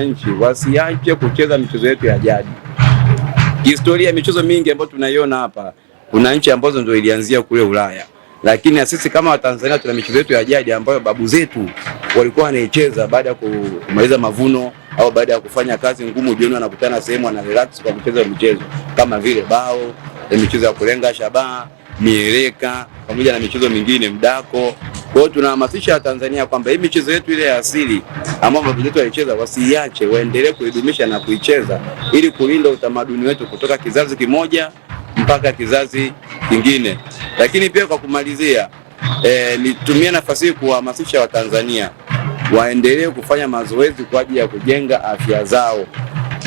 wananchi wasiache kucheza michezo yetu ya jadi. Historia michezo mingi ambayo tunaiona hapa, kuna nchi ambazo ndio ilianzia kule Ulaya. Lakini sisi kama Watanzania tuna michezo yetu ya jadi ambayo babu zetu walikuwa wanaicheza baada ya kumaliza mavuno au baada ya kufanya kazi ngumu, jioni wanakutana sehemu wana relax kwa kucheza michezo kama vile bao, michezo ya kulenga shabaha, mieleka pamoja na michezo mingine, mdako. Kwa hiyo tunahamasisha Watanzania kwamba hii michezo yetu ile ya asili ambayo babu zetu walicheza wasiache, waendelee kuidumisha na kuicheza ili kulinda utamaduni wetu kutoka kizazi kimoja mpaka kizazi kingine. Lakini pia kwa kumalizia, nitumie nafasi hii kuhamasisha Watanzania waendelee kufanya mazoezi kwa ajili ya kujenga afya zao.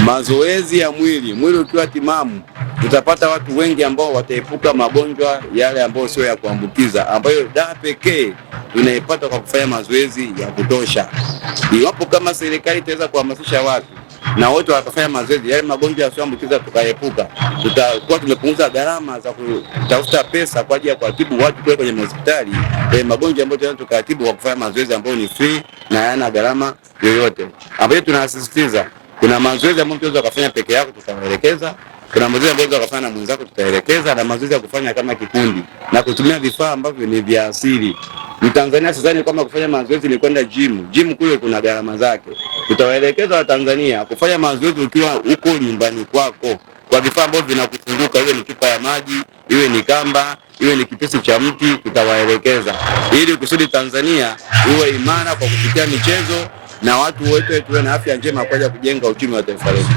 Mazoezi ya mwili ukiwa timamu, tutapata watu wengi ambao wataepuka magonjwa yale ambayo sio ya kuambukiza, ambayo dawa pekee tunaipata kwa kufanya mazoezi ya kutosha. Iwapo kama serikali itaweza kuhamasisha watu na wote wakafanya mazoezi, yale magonjwa yasiyoambukiza tukaepuka, tutakuwa tumepunguza gharama za kutafuta pesa kwa ajili ya kuatibu watu kule kwenye hospitali. Magonjwa ambayo tunaweza tukatibu kwa kufanya mazoezi ambayo ni free na hayana gharama yoyote. Ambayo tunasisitiza, kuna mazoezi ambayo tunaweza kufanya peke yako, tutawaelekeza. Kuna mazoezi ambayo unaweza kufanya na mwenzako, tutaelekeza, na mazoezi ya kufanya kama kikundi na kutumia vifaa ambavyo ni vya asili. Mtanzania sidhani kama kufanya mazoezi ni kwenda gym. Gym kule kuna gharama zake. Tutawaelekeza Watanzania kufanya mazoezi ukiwa huko nyumbani kwako, kwa vifaa ambavyo vinakufunguka, iwe ni chupa ya maji, iwe ni kamba, iwe ni kipisi cha mti. Tutawaelekeza ili kusudi Tanzania iwe imara kwa kupitia michezo na watu wote tuwe na afya njema kwa ajili ya kujenga uchumi wa taifa letu.